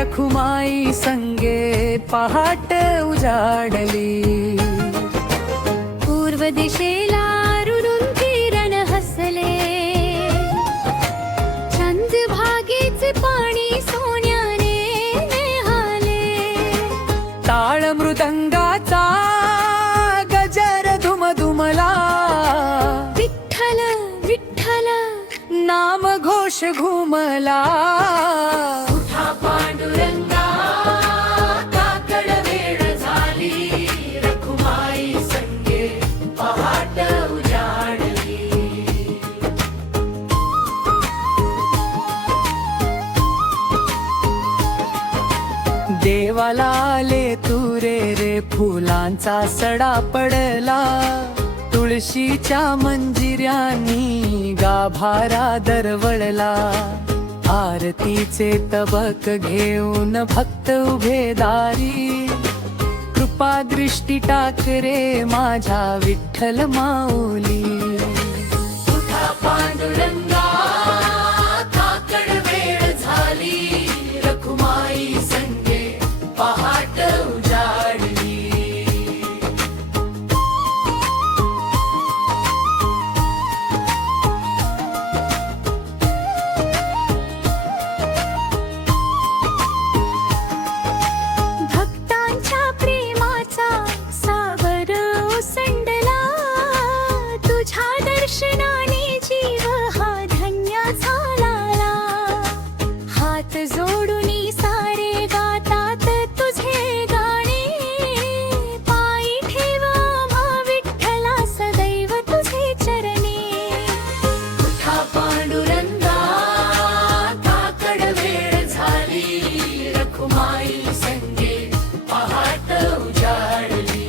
रखुमाई संगे पहाट उजाडली. पूर्व दिशेला रुरून किरण हसले, चंद्रभागेचे पाणी सोन्याने न्याहाळले. टाळ मृदंगाचा गजर धुमधुमला, विठ्ठल विठ्ठल नाम घोष घुमला. उठा पांडुरंगा, काकड वेळ झाली, रखुमाई संगे पहाट उजाडली. देवाला आले तुरे रे, फुलांचा सडा पडला. तुळशीच्या मंजिऱ्यांनी गाभारा दरवळला. आरतीचे तबक घेऊन भक्त उभे दारी, कृपा दृष्टी टाक रे माझ्या विठ्ठल माऊली. उठा पांडुरंगा, काकड वेळ झाली, रखुमाई संगे पहाट उजाडली. भक्तांच्या प्रेमाचा सागर ओसंडला, तुझ्या दर्शनाने जीव हा धन्य झाला. हात जोडून सारे गातात तुझे गाणे, पायी ठेव आम्हा विठ्ठला सदैव तुझे चरणी. उठा पांडुरंगा, काकड वेळ झाली, रखुमाई संगे पहाट उजाडली.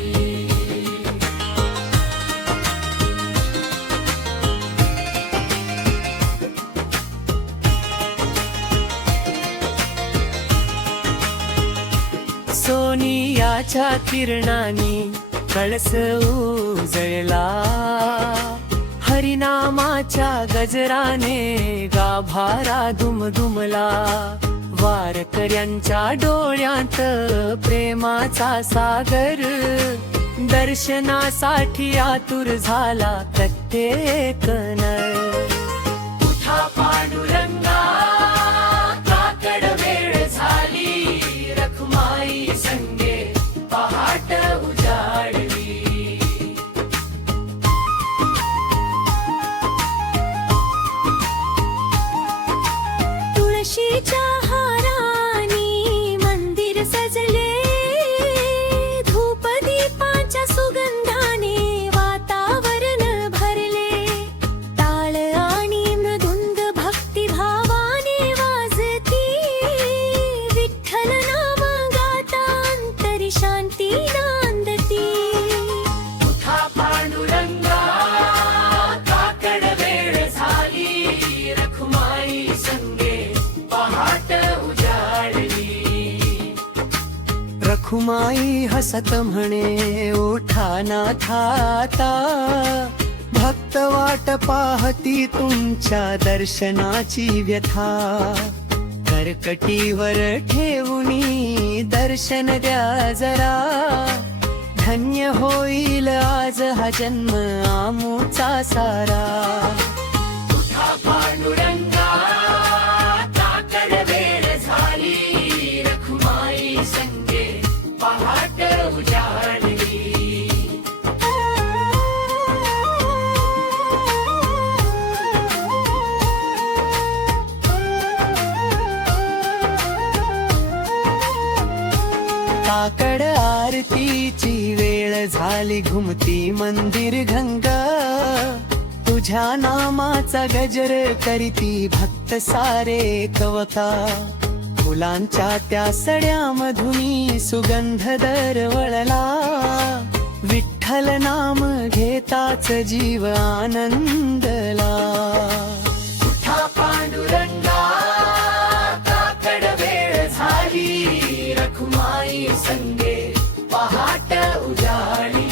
सोनियाच्या किरणांनी कळस उजळला. हरिनामाच्या गजराने गाभारा दुमदुमला. वारकऱ्यांच्या डोळ्यात प्रेमाचा सागर, दर्शनासाठी आतुर झाला प्रत्येक नर. उठा पांडुरंगा, काकड वेळ झाली, रखुमाई संगे पहाट उजाडली. तुळशीच्या हारानी मंदिर सजले, धूपदीपाच्या सुगंधाने वातावरण भरले. टाळ आणि मृदुंग भक्तिभावाने वाजती, विठ्ठल नाम गाता अंतरी शांती नांदती. उठा पांडुरंगा, काकड वेळ झाली, रखुमाई संगे पहाट उजाडली. रखुमाई हसत म्हणे उठा नाथा आता, भक्त वाट पाहती तुमच्या दर्शनाची व्यथा. कर्कटीवर ठेवूनी दर्शन द्या जरा, धन्य होईल आज हा जन्म आमुचा सारा. उठा पांडुरंगा, काकड वेळ झाली, रखुमाई संगे पहाट उजाडली. काकड आरतीची वेळ झाली, घुमती मंदिर गंगा. तुझ्या नामाचा गजर करीती भक्त सारे कवका. फुलांच्या त्या सड्यामधुनी सुगंध दरवळला. विठ्ठल नाम घेताच जीव आनंदला. उठा पांडुरंगा, काकड वेळ झाली, रखुमाई संगे पहाट उजाडली.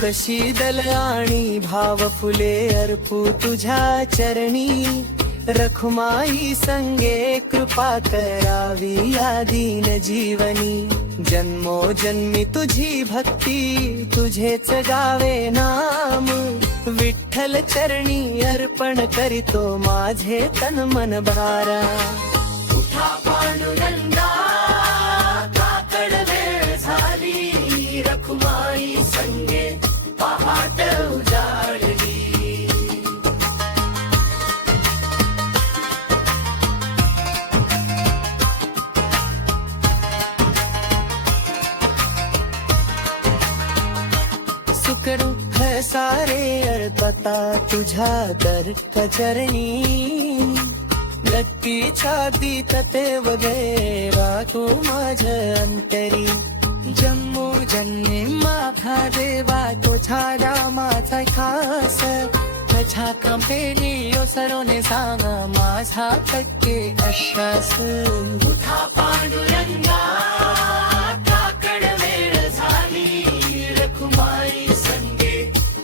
तुळशी दल आणि भाव फुले अर्पू तुझ्या चरणी रखुमाई संगे कृपा करावी या दीन जीवनी जन्मोजन्मी तुझी भक्ती तुझेच गावे नाम विठ्ठल चरणी अर्पण करीतो माझे तन मन भारा उठा पांडुरंगा काकड वेळ झाली रखुमाई संगे पहाट उजाडली सुखदुःख सारे अर्पता तुझ्या दर कचरणी नक्कीच्या दीत तेव देवा तू माझ अंतरी जन्मोजन्मी माझा देवा तुझा रामाचा खास तुझ्या कंपेनी ओसरोने सांगा माझा टक्के आश्वास उठा पांडुरंगा काकड वेळ झाली रखुमाई संगे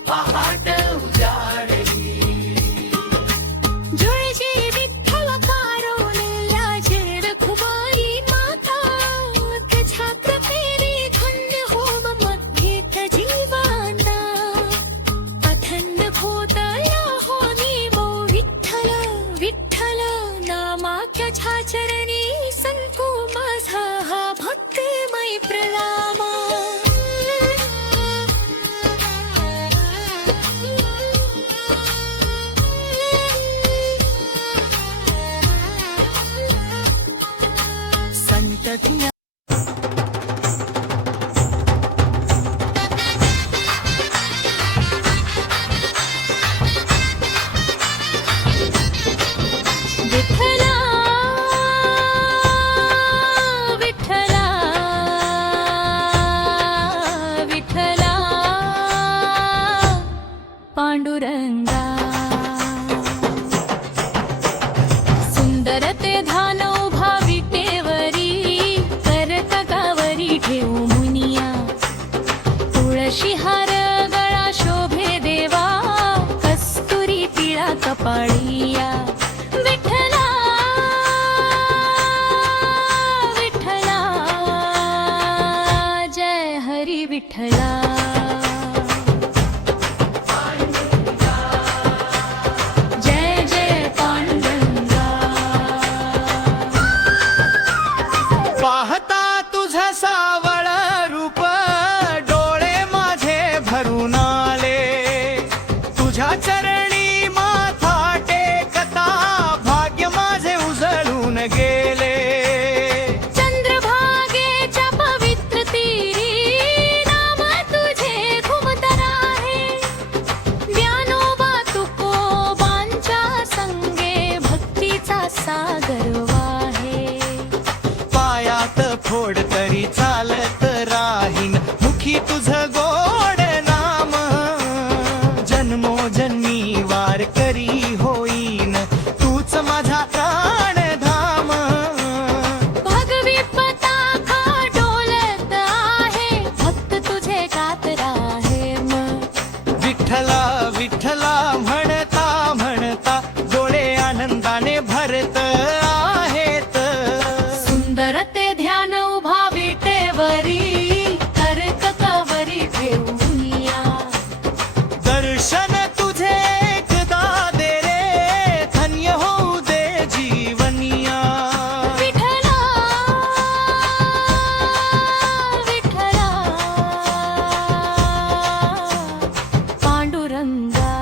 पहाट उजाडली जुळजी विठ्ठल कारुण्या जय रखुमाई माता तुझ्या कृपेने धन्य हो मध्येत जीवांता अथंड होतया हो निवो विठ्ठल विठ्ठल नामाख्या चरणी संको माझा हा भक्तिमय प्रणामा संतती विठ्ठला विठ्ठला विठ्ठला पांडुरंगा सुंदर ते ध्यान उभा विटेवरी करतकावरी ठेवू मुनिया तुळशी हार गळा शोभे देवा कस्तुरी टिळा कपाळिया विठ्ठला विठ्ठला जय हरी विठ्ठला जय जय पांडुरंगा पाहता तुझं सावळ रूप डोळे माझे भरून आले तुझ्या चरणी माथा टेकता भाग्य माझे उजळून गेले चंद्रभागेच्या पवित्र तीरी नाम तुझे घुमतर आहे ज्ञानोबा तुकोबांच्या संगे भक्तीचा सागर वाहे पायात फोड तरी चालत राहीन मुखी तुझं गोड नाम जन्मोजन्मी वार करी होईन तूच माझा प्राणधाम भगवी पताका डोलत आहे भक्त तुझे गात राहेम विठ्ठला विठ्ठला म्हणता म्हणता डोळे आनंदाने भरत आहेत सुंदर ते ध्यान उभा विटेवरी करककावरी ठेवूया दर्शन तुझे एकदा दे रे धन्य होऊ दे जीवनिया विठ्ठला विठ्ठला पांडुरंगा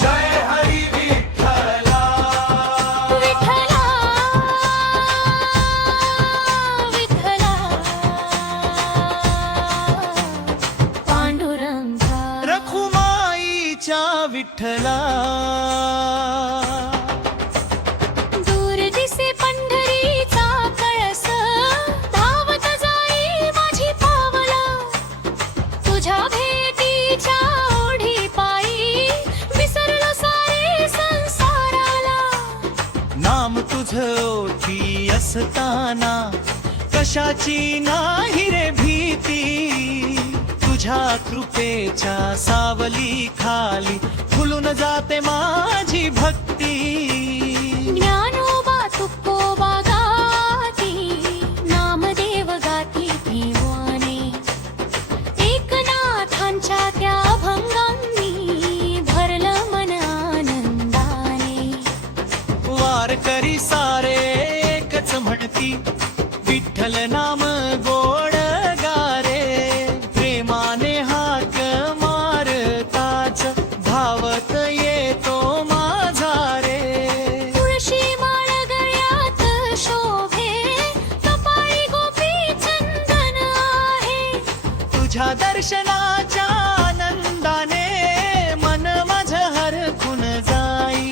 जय हरी विठ्ठला विठ्ठला विठ्ठला पांडुरंगा रखुमाईच्या विठ्ठला दूर दिसे पंढरीचा कळस धावत जाई माझी पावला तुझ्या भेटीच्या ओढी पायी विसरलो सारे संसाराला नाम तुझं ओठी असताना कशाची नाही रे भीती तुझ्या कृपेच्या सावली खाली फुलून जाते माझी भक्ती. ज्ञानोबा तुकोबा गाती नामदेव गाती देवाने. एकनाथांच्या त्या अभंगांनी भरलं मन आनंदाने. वारकरी सारे एकच म्हणती विठ्ठल नाम गोड गारे. प्रेमाने हाक मारताच धावत येतो माझा रे. तुळशी माळ गळ्यात शोभे कपाळी गोपी चंदन आहे. तुझ्या दर्शनाच्या आनंदाने मन माझं हरखून जाई.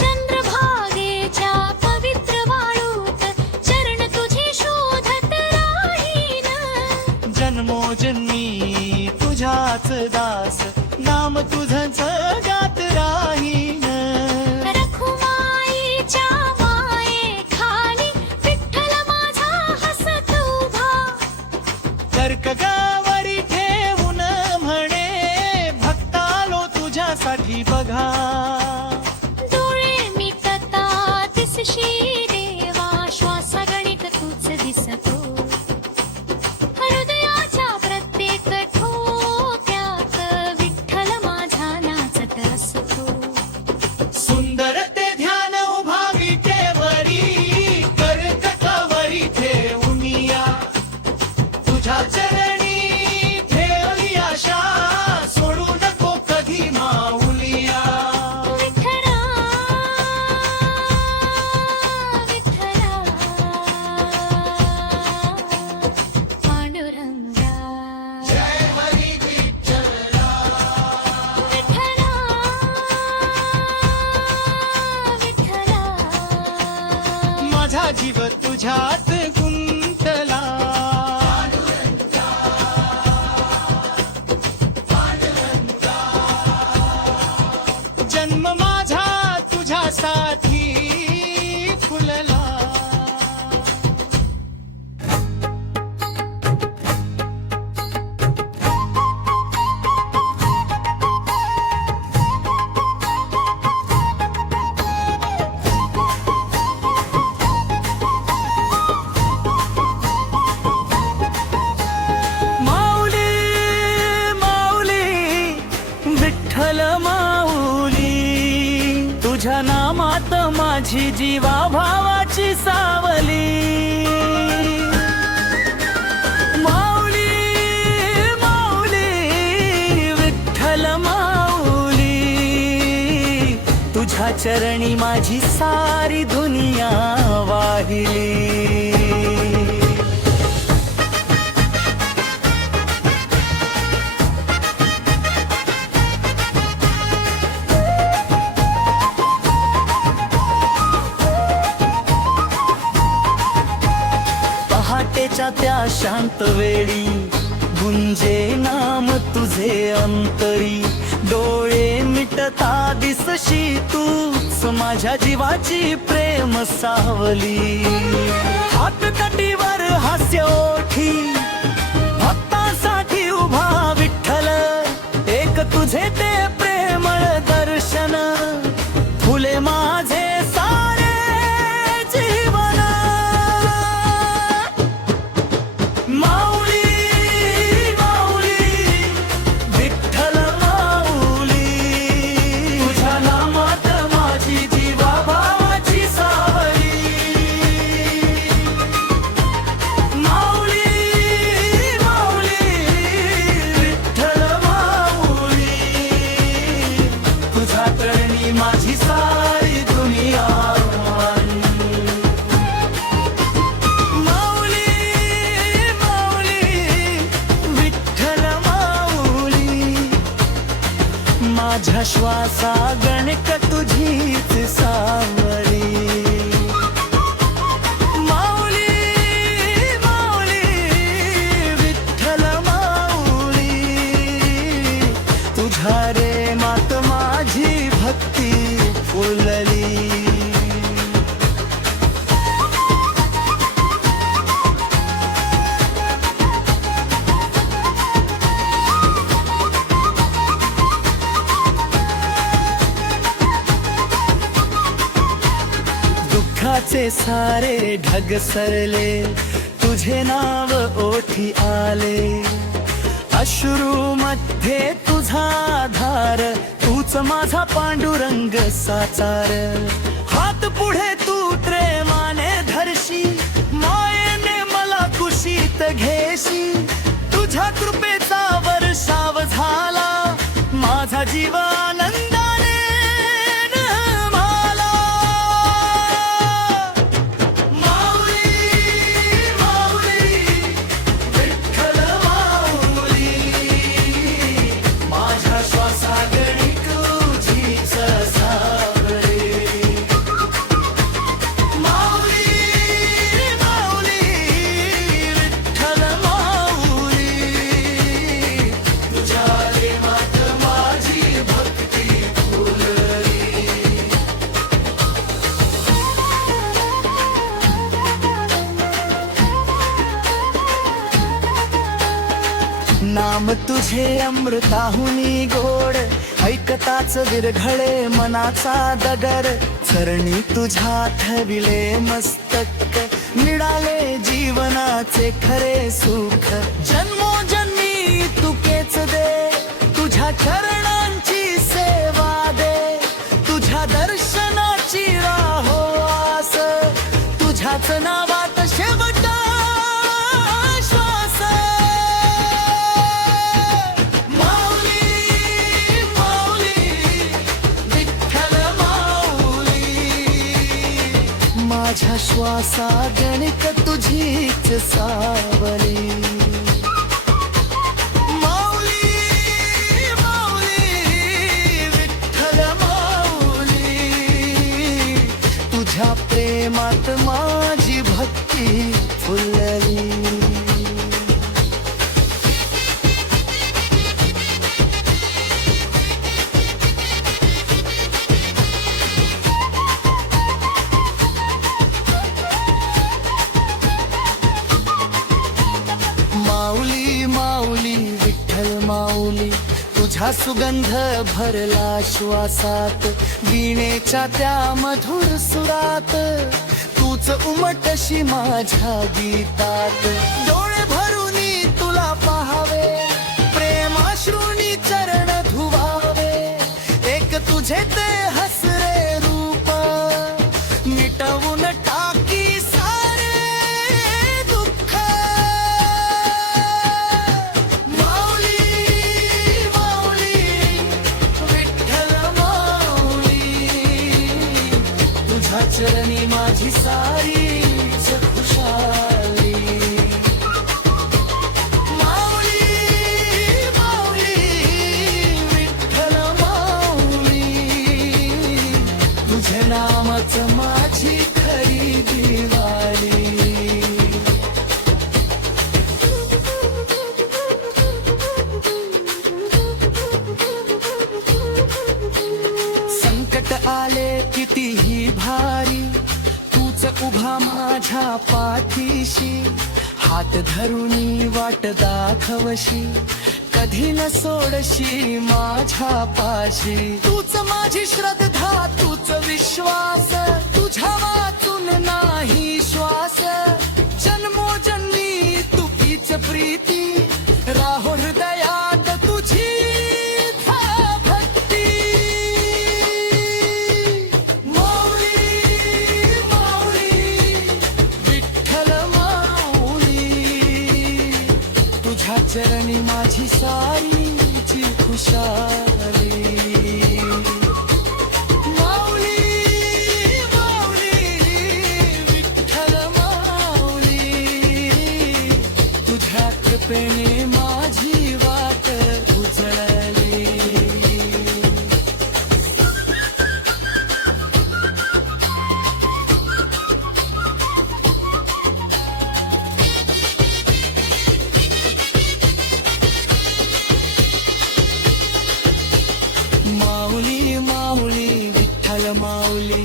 चंद्रभागेच्या पवित्र वाळूत चरण तुझे शोधत राहीन. जन्मोजन्मी तुझ्याच दास नाम तुझंच गात राहीन. रखुमाईच्या मायेखाली विठ्ठल माझा हसत उभा. कर्कगावरी ठेवून म्हणे भक्तालो तुझ्यासाठी बघा. डोळे मिटता दिसशी देवा श्वासा गणित तूच दिसतो. हृदयाच्या प्रत्येक ठोक्यात विठ्ठल माझा नाचत असतो. सुंदर ते ध्यान उभा विटेवरी कर्कगावरी ठेवूनिया. तुझ्या चरणी ठेवली आशा सोडू नको कधी माऊलिया. विठ्ठला विठ्ठला पांडुरंगा. जय हरी विठ्ठला. विठ्ठला विठ्ठला माझा जीव तुझ्यात गुंतला. जन्म माझा तुझ्यासाठी फुलला. माऊली माऊली विठ्ठल माऊली. तुझ्या नामात माझी जीवा भावाची सावली. माऊली माऊली विठ्ठल माऊली. तुझ्या चरणी माझी सारी दुनिया वाहिली. पहाटेच्या त्या शांत वेळी गुंजे नाम तुझे अंतरी. डोळे मिटता दिसशी तूच माझ्या जीवाची प्रेम सावली. हात कटीवर हास्य ओठी भक्तांसाठी उभा विठ्ठल. एक तुझे ते प्रेमळ दर्शन फुले माझे सारे जीवन. माऊली माऊली विठ्ठल माऊली. तुझ्या नामात माझी जीवा भावाची सावली. माऊली माऊली विठ्ठल माऊली. तुझ्या चरणी माझी सारी दुनिया वाहिली. माऊली माऊली विठ्ठल माऊली. माझ्या श्वासा गणक तुझीच सावली. माऊली माऊली विठ्ठल माऊली. तुझ्या रे मात माझी भक्ती फुलली. स्वप्नाचे सारे ढग सरले, तुझे नाव ओठी आले. अश्रू मध्ये तुझा आधार, तूच माझा पांडुरंग साचार. हात पुढे तू प्रेमाने धरशी, मायेने मला कुशीत घेशी. तुझ्या कृपेचा वर्षाव झाला, माझा जीव आनंदाने नमाला. माऊली माऊली विठ्ठल माऊली, माझ्या श्वासागणी तुझीच सावली. माऊली माऊली विठ्ठल माऊली, तुझ्या प्रेमात माझी भक्ती फुलली. नाम तुझे अमृताहुनी गोड, ऐकताच विरघळे मनाचा दगर. चरणी तुझ्या ठविले मस्तक, मिळाले जीवनाचे खरे सुख. जन्मोजन्मी तुकेच दे, तुझ्या चरणांची सेवा दे. तुझ्या दर्शनाची राहो आस, तुझ्याच नावात शेवटा श्वास. माऊली माऊली विठ्ठल माऊली, माझ्या श्वासा गणित तुझीच सावली. माऊली माऊली विठ्ठल माऊली, तुझ्या प्रेमात माझी भक्ती फुलली. माऊली माऊली विठ्ठल माऊली, तुझा सुगंध भरला श्वासात. वीणेच्या त्या मधुर सुरात, तूच उमटशी माझ्या गीतात. डोळे भरूनी तुला पाहावे, प्रेमाश्रूनी चरण धुवावे. एक तुझे ते हसरे रूप, मिटवून टाकी सारे दुःख. माऊली माऊली विठ्ठल माऊली, तुझ्या चरणी माझी सारीच खुशाली. माऊली माऊली विठ्ठल माऊली, तुझे नामच माझी खरी दिवाळी. संकट आले कितीही भारी, तूच उभा माझ्या पाठीशी. हात धरूनी वाट दाखवशी, कधी न सोडशी माझ्या पाशी. तूच माझी श्रद्धा, तूच विश्वास, तुझ्या वाचून नाही श्वास. जन्मोजन्मी तुझीच प्रीती, राहो हृदयात तुझी भक्ती. माऊली माऊली विठ्ठल माऊली, तुझ्या चरणी माझी सारीची खुशाली. माऊली माऊली विठ्ठल माऊली, तुझ्या कृपेने माझी वाट उजळली. माऊली माऊली विठ्ठल माऊली,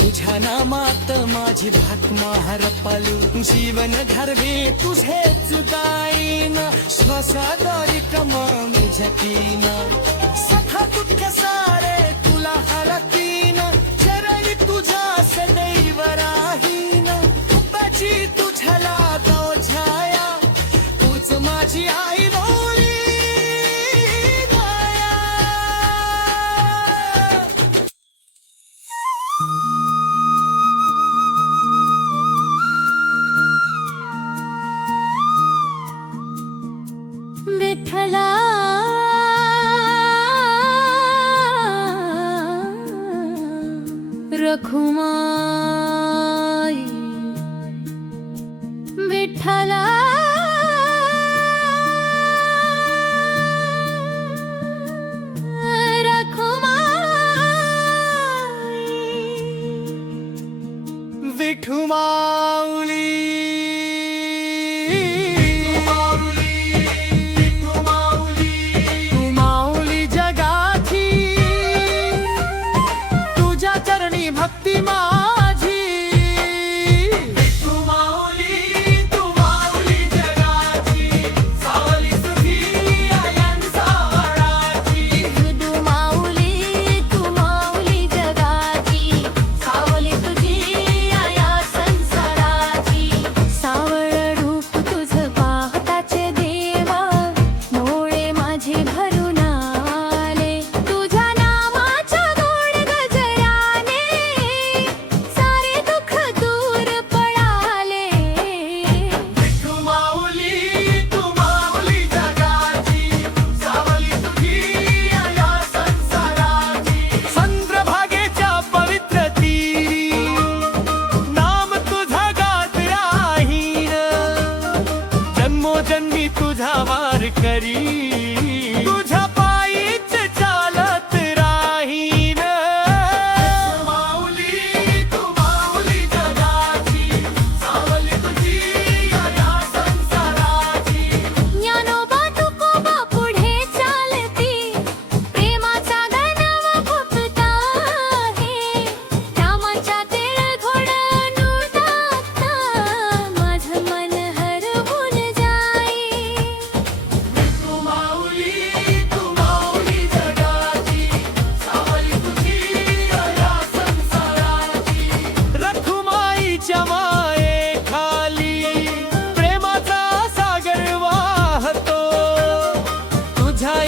तुझ्या नामात माझी भाकमा हरपाली. जीवन घरवे तुझेच गाईन, श्वासाद्वारे कमावणी जतीन. सखा दुःख सारे तुला हलतीन, चरणी तुझा सदैव राही.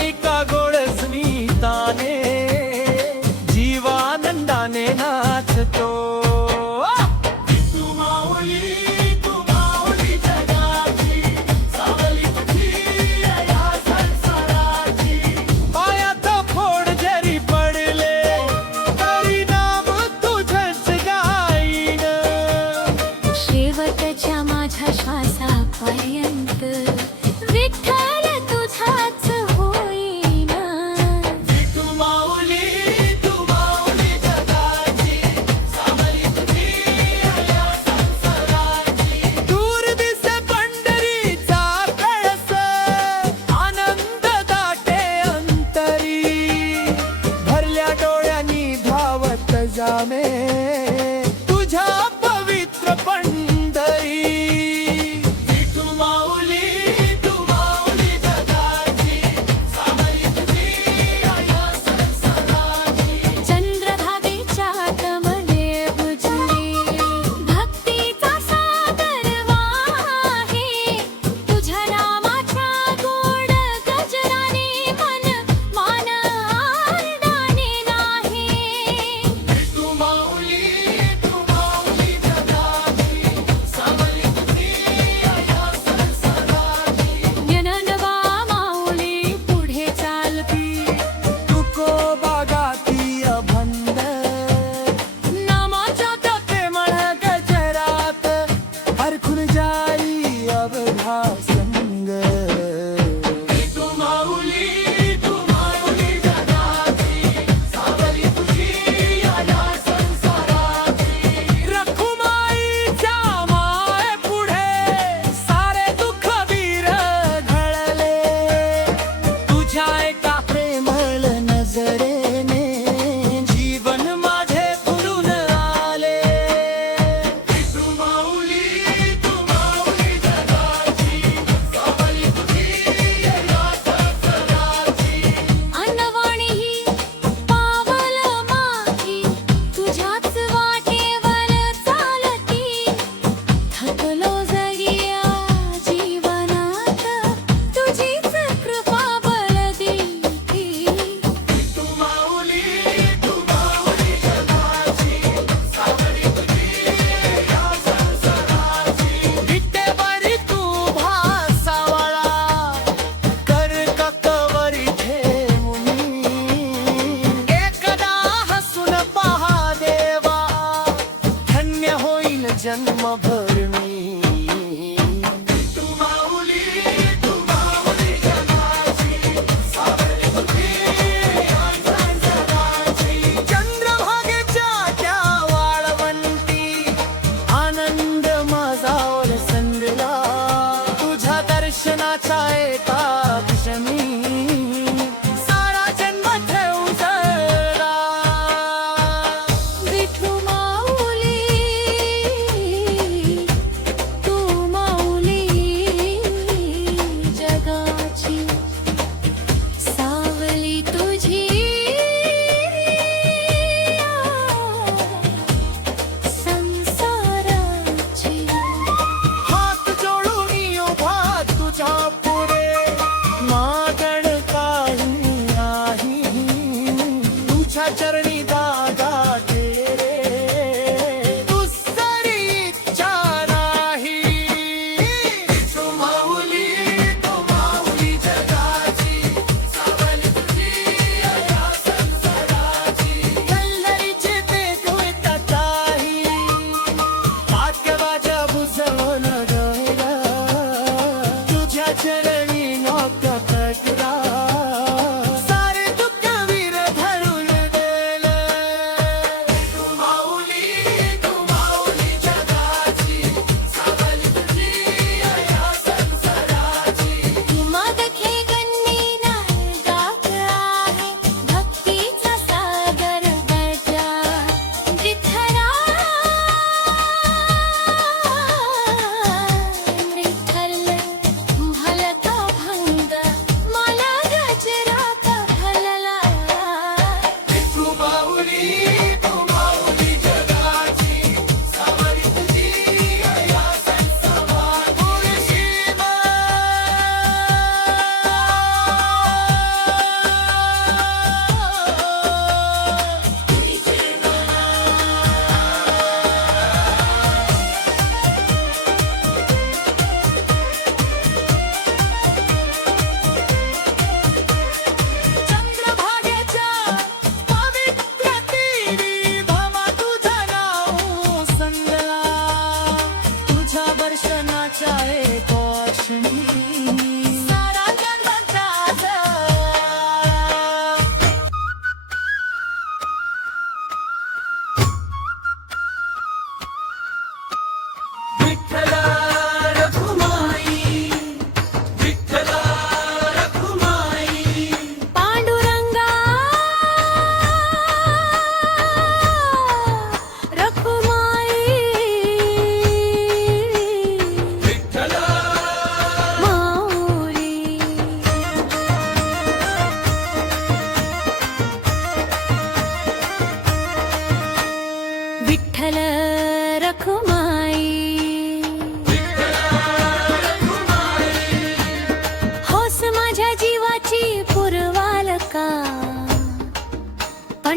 मालिका गोड स्मिताने जीवानंदाने नाचतो तू माऊली जगाची सावली तुझी या संसाराची पायात फोड जरी पडले तरी नाम तुझंच गाईन शेवटच्या माझ्या श्वासापर्यंत विठ्ठल तुझाच होईन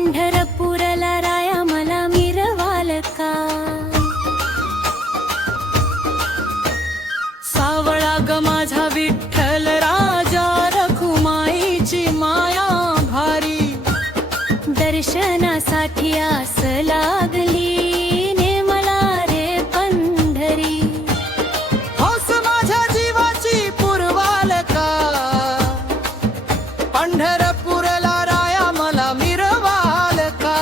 पंढरपूरला राया मला मिरवाल का. सावळा ग माझा विठ्ठल राजा, रखुमाईची माया भारी. दर्शनासाठी आस लागली ने मला रे पंढरी. हौस माझ्या जीवाची पुरवाल का, पंढरपूरला राया मला मिरवाल का.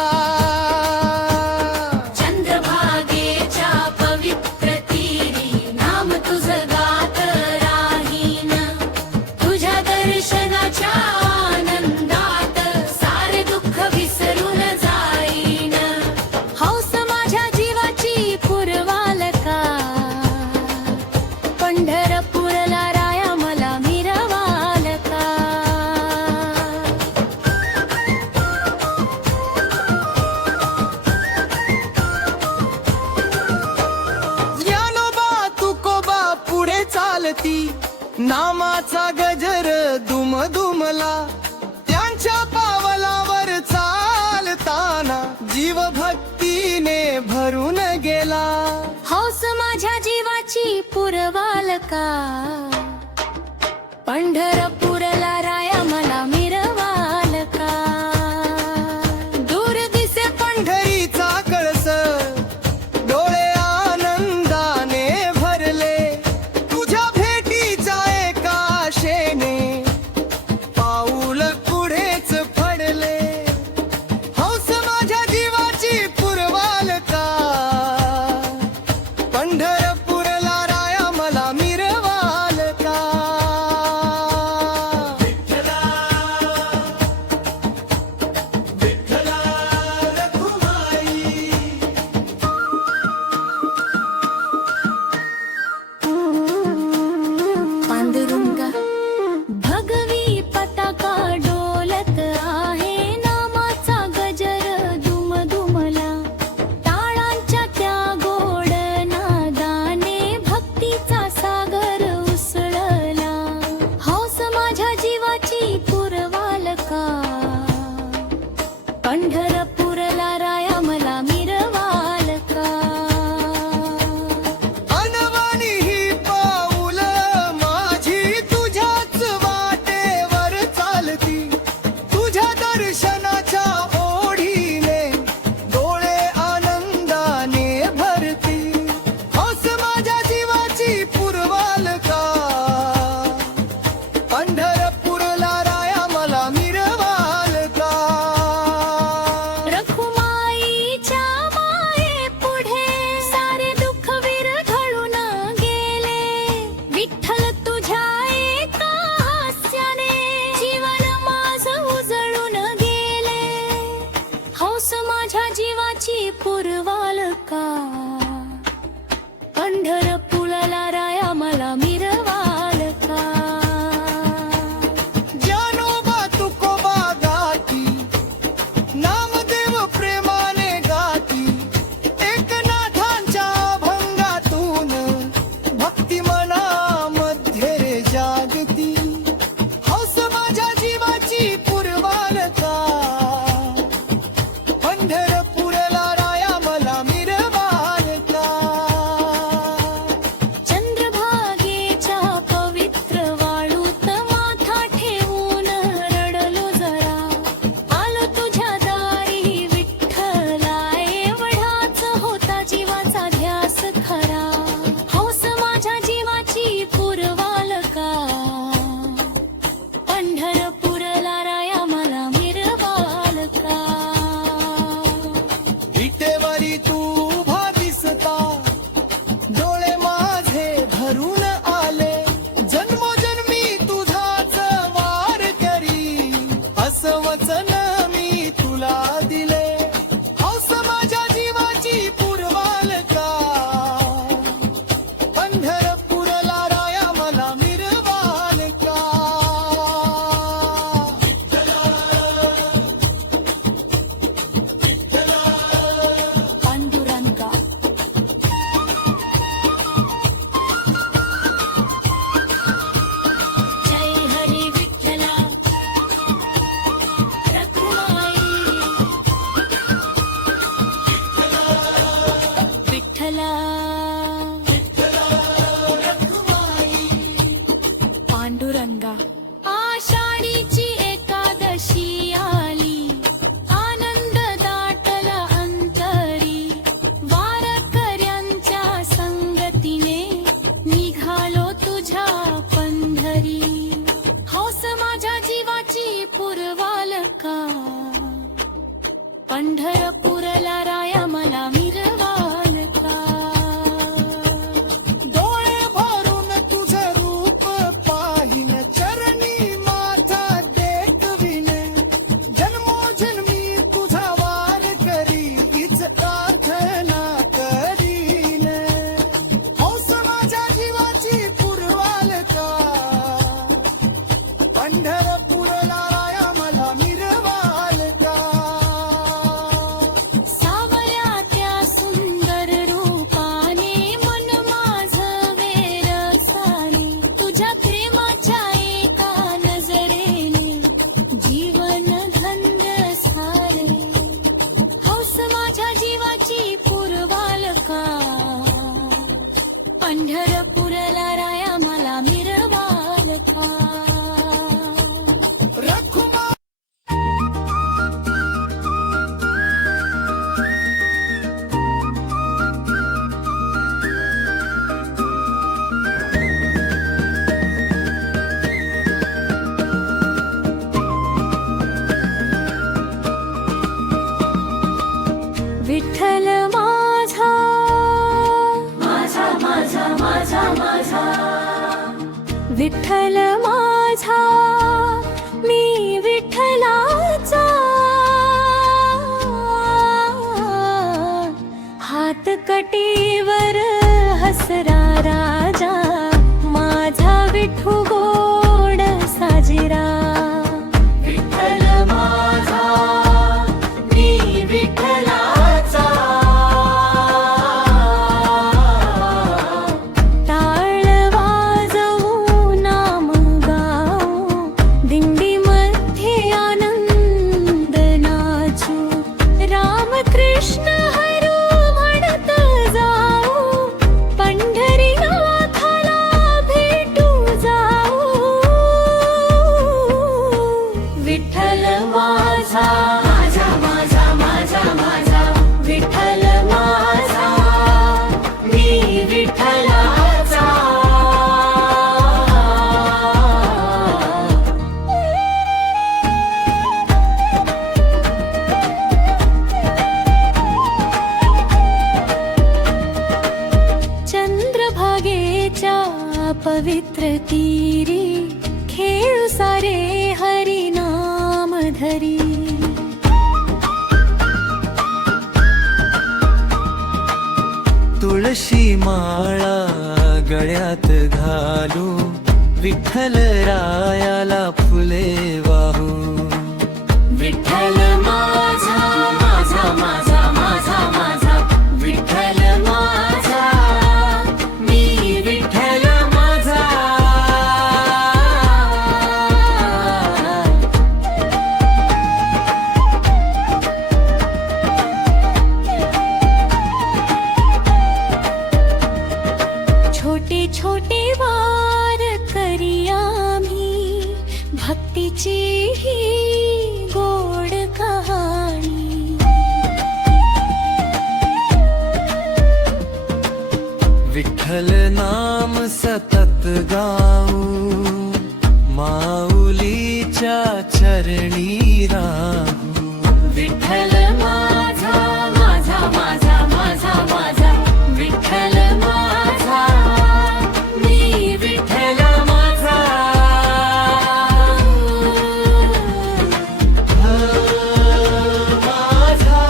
चंद्रभागेच्या पवित्र तीरी नाम तुझं गात राहीन. तुझ्या दर्शनाच्या आनंदात सारे दुःख विसरून जाईन. हौस माझ्या जीवाची पुरवाल का, पंढरपूरला राया मला मिरवाल का. ज्ञानोबा तुकोबा पुढे चालती, नामाचा गजर दुमदुमला. त्यांच्या पावलावर चालताना जीव भक्तीने भरून गेला. हौस माझ्या जीवाची पुरवाल का, पंढरपूरला राया मला मिरवाल का. दूर दिसे पंढरीचा कळस, डोळे आनंदाने भरले. तुझ्या भेटीच्या एका आशेने पाऊल पुढेच पडले. हौस माझ्या जीवाची पुरवाल का, पंढरपूरला राया मला मिरवाल का. विठ्ठला विठ्ठला रखुमाई. पांडुरंगा भगवी पताका डोलत आहे. नामाचा गजर दुमदुमला. टाळांच्या त्या गोड नादाने भक्तीचा सागर उसळला. हौस माझ्या जीवाची पुरवाल का, पंढरपूरला राया मला मिरवाल का. अनवाणी ही पाऊल माझी तुझ्याच वाटेवर चालती. तुझ्या दर्शनाच्या ओढीने डोळे आनंदाने भरती. हौस माझ्या जीवाची पुरवाल का, पंढरपूरला राया मला मिरवाल का. रखुमाईच्या माये पुढे सारे दुःख विरघळून गेले. विठ्ठल तुझ्या एका हास्याने जीवन माझं उजळून गेले. हौस माझ्या जीवाची पुरवाल का, पंढरपूरला राया मला मिरवाल का. ज्ञानोबा तुकोबा गाती, नामदेव प्रेमाने गाती. एकनाथांच्या भंगातून भक्ती मनामध्ये रे जागती. हौस माझ्या जीवाची पुरवाल का, पंढरपूरला राया मला मिरवाल का. चंद्रभागेच्या पवित्र वाळूत माथा ठेवून रडलो जरा. आलो तुझ्या दारी विठ्ठला, एवढाच होता जीवाचा ध्यास खरा. हौस माझ्या जीवाची पुरवाल का, पंढरपूरला राया मला मिरवाल का. विटेवरी तू उभा दिसता, डोळे माझे भरून आले. जन्मोजन्मी तुझाच वार करी, असं वचन मी तुला दिले. हौस माझ्या जीवाची पुरवाल का, पंढरपूरला राया मला मिरवाल का. पांडुरंगा जय हरी विठ्ठला. पुरवालका पंढरपूरला राया मला मिरवालका डोळे भरून तुझं रूप पाहिन चरणी माथा देखविन जन्मोजन्मी तुझा वार करी हीच प्रार्थना करीन हौस माझ्या जीवाची पुरवालका पंढरपूरला राया मला मिरवालका सावल्या त्या सुंदर रूपाने मन माझं वेरसाने तुझ्या प्रेमाच्या एका नजरेने जीवन धन्य सारे हौस माझ्या जीवाची पुरवालका पंढरपूरला राया मला मिरवालका रखुमा विठ्ठल माझा माझा माझा माझा माझा विठ्ठल माझा मी विठ्ठलाचा हात कटीवर हसरा राजा माझा विठू गोड साजिरा विठ्ठल माझा मी विठ्ठलाचा टाळ वाजवू नाम गाऊ दिंडीमध्ये आनंद नाचू रामकृष्ण हरू म्हणत जाऊ पंढरीनाथाला भेटू जाऊ विठ्ठल माझा माझा माझा माझा माझा विठ्ठल माझा मी विठ्ठलाचा चंद्रभागेच्या पवित्र तीरी खेळू सारे हरिनाम धरी तुळशी माळा गळ्यात घालू विठ्ठल रायाला फुले वाहू विठ्ठल माझा माझा माझा माझा माझा विठ्ठल माझा मी विठ्ठल माझा छोटे छोटे वार करिया मी भक्तीची ही गोड कहाणी विठ्ठल नाम सतत गाऊ माऊलीच्या चरणी राहू विठ्ठल माझा माझा माझा माझा माझा विठ्ठल माझा मी विठ्ठल माझा माझा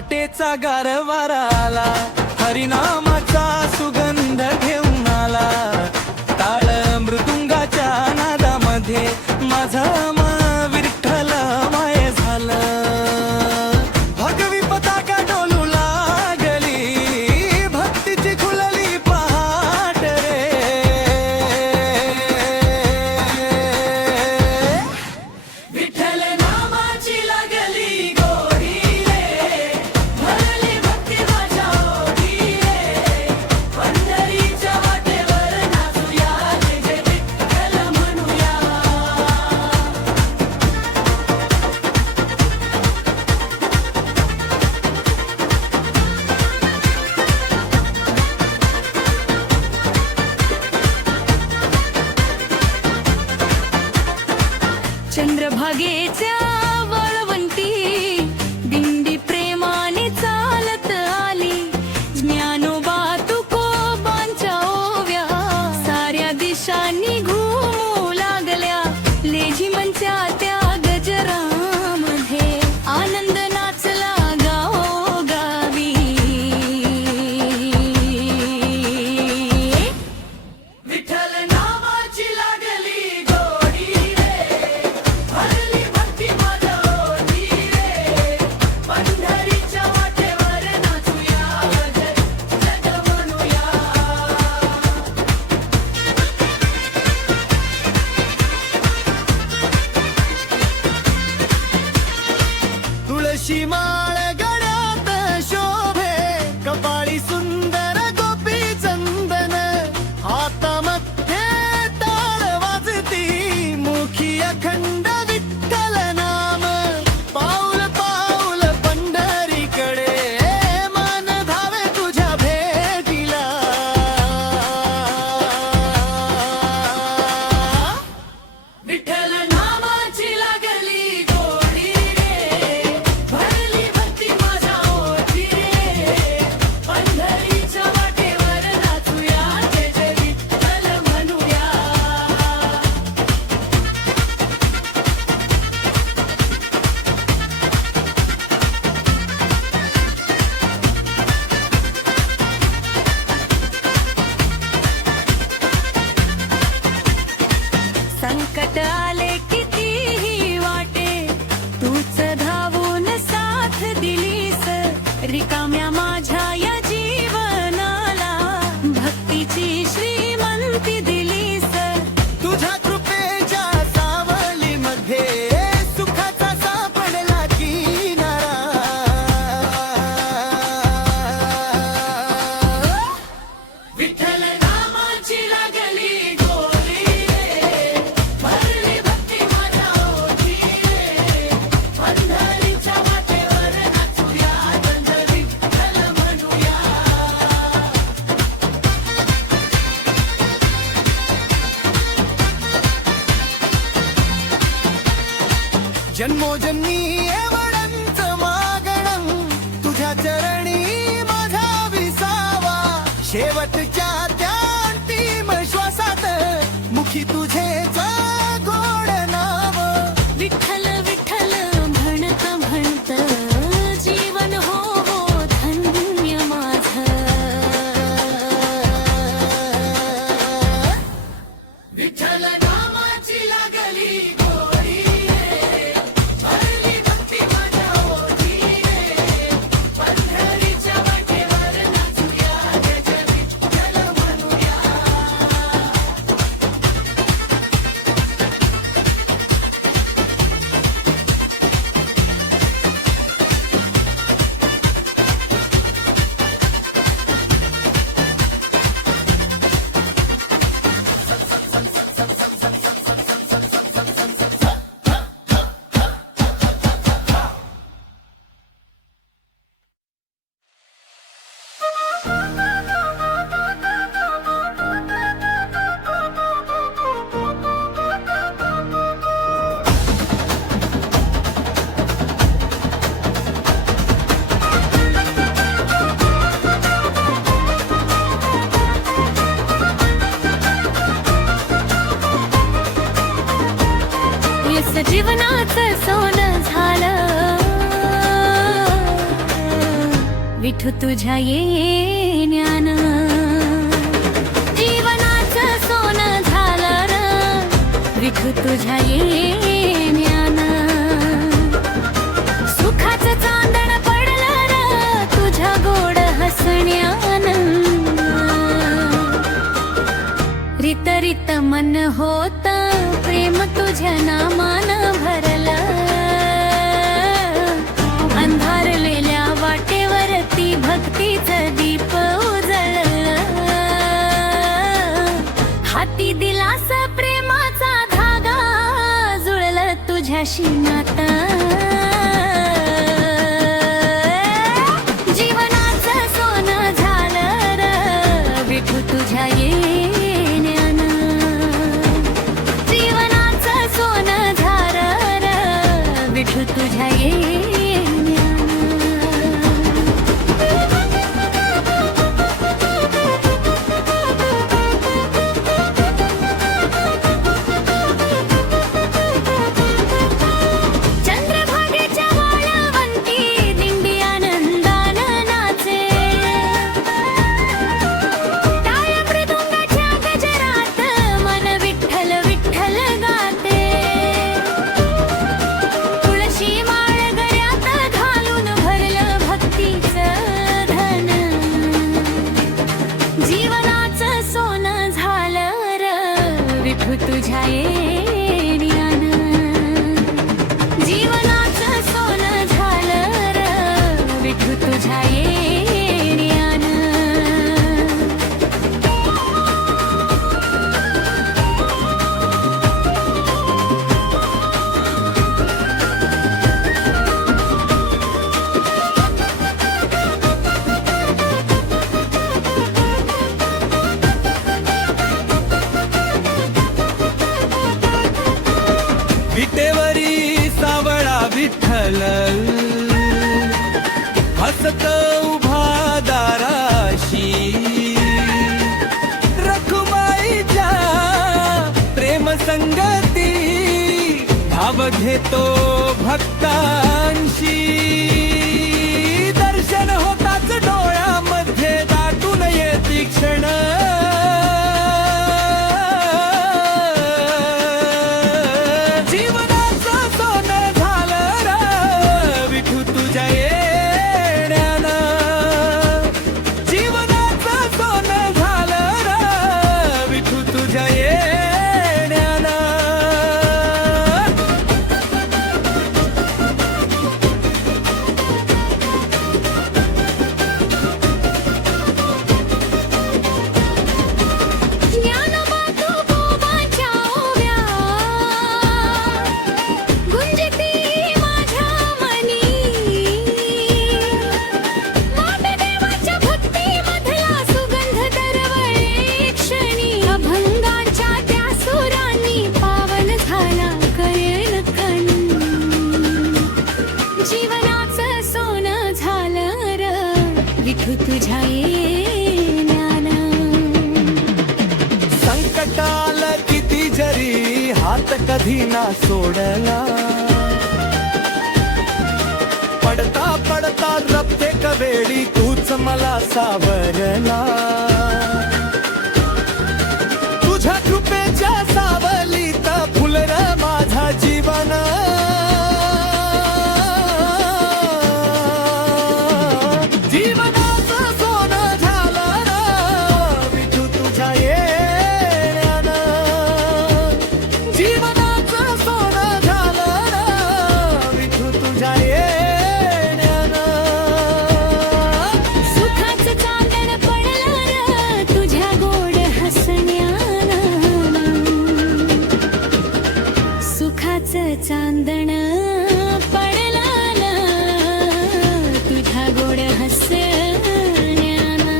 पहाटेचा गारवारा आला, हरिनामाचा सुगंध घेऊन आला. टाळ मृदुंगाच्या नादामध्ये माझा विठ्ठल माय झालं. भगवी पताका डोलू लागली, भक्तीची खुलली पहाट रे. विठ्ठल नामाची लागली गोडी रे, भरली भक्ती माझ्या ओढी रे. पंढरीच्या वाटेवर नाचूया, जय जय विठ्ठल म्हणूया. चंद्रभागेच्या वाळवंटी दिंडी प्रेमाने चालत आली. ज्ञानोबा तुकोबांच्या ओव्या साऱ्या दिशांनी घुमू लागल्या. लेझिमच्या त्या गजरामध्ये आनंद नाचला गावोगावी. विठ्ठल नामाची लागली गोडी रे, भरली भक्ती माझ्या ओढी रे. पंढरीच्या वाटेवर नाचूया, जय जय म्हणूया. तुळशी माळ गळ्यात शोभे, कपाळी सुंदर गोपी चंदन. हातामध्ये टाळ वाजती, मुखी अखंड विठ्ठल नाम. पाऊल पाऊल पंढरीकडे, मन धावे तुझ्या भेटीला. विठ्ठल नामाची लागली गोडी रे, भरली भक्ती माझ्या ओढी रे. पंढरीच्या वाटेवर नाचूया, जय जय विठ्ठल म्हणूया. संकट आले कितीही वाटे, तूच धावून साथ दिलीस. रिकाम्या माझ्या या जीवनाला भक्तीची श्रीमंती दिलीस. तुझ्या कृपेच्या सावलीमध्ये सुखाचा सापडला किनारा. विठ्ठल नामाची लागली गोडी रे, भरली भक्ती माझ्या ओढी रे. पंढरीच्या वाटेवर नाचूया, जय जय विठ्ठल म्हणूया. जन्मोजन्मी एवढंच मागणं, तुझ्या चरणी माझा विसावा. शेवटच्या त्या अंतिम श्वासात मुखी तुझेच गोड नाव. विठ्ठल विठ्ठल म्हणत म्हणत जीवन हो धन्य माझं. विठ्ठल नामाची लागली गोडी रे, भरली भक्ती माझ्या ओढी रे. पंढरीच्या वाटेवर नाचूया, जय जय विठ्ठल म्हणूया. जीवनाचं सोनं झालं विठू तुझ्या येण्यानं जीवनाचं सोनं झालं र विठू तुझ्या येण्यानं सुखाचं चांदण पडलं र तुझ्या गोड हसण्यानं रित रित मन होत प्रेम तुझ्या नामानं भरलं अंधारलेल्या वाटेवरती भक्तीचं दीप उजळलं हाती दिलास प्रेमाचा धागा जुळलं तुझ्याशी नातं जीवनाचं सोनं झालं र विठू तुझ्या येण्यानं जीवनाचं सोनं झालं र विठू तुझ्या येण्यानं चंद्रभागेच्या वाळवंटी दिंडी आनंदानं नाचे टाळ मृदुंगाच्या गजरात मन विठ्ठल विठ्ठल गाते तुळशी माळ गळ्यात घालून भरलं भक्तीचं धन जीवनाचं सोनं झालं र विठू तुझ्या येण्यानं जीवनाचं सोनं झालं र विठू तुझ्या येण्यानं विटेवरी सावळा विठ्ठल हसत उभा दाराशी रखुमाईच्या प्रेम संगती भाव घेतो भक्तांशी दर्शन होताच डोळ्यामध्ये दाटून येती क्षण जीवनाचं सोनं झालं र विठू तुझ्या येण्यानं जीवनाचं सोनं झालं र विठू तुझ्या येण्यानं ज्ञानमातृभूमाच्या ओव्या गुंजती माझ्या मनी मातेदेवाच्या भक्तीमधला सुगंध दरवळे क्षणी अभंगाच्या त्या सुरांनी पावन झाला कळेल कण जीवनाचं सोनं झालं र विठू तुझ्या येण्यानं संकटाल किती जरी हात कधी ना सोडला पडता पडता प्रत्येक वेळी तूच मला सावरला तुझ्या कृपेच्या सावलीत फुलर माझा जीवन जीवनाचं सोनं झालं र विठू तुझ्या येण्यानं जीवनाचं सोनं झालं र विठू तुझ्या येण्यानं सुखाचं चांदण पडलं र तुझ्या गोड हसण्यानं सुखाचं चांदण पडलं न तुझ्या गोड हसण्यानं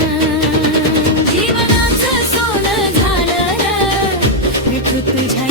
जीवनाचं सोनं झालं र विठू तुझ्या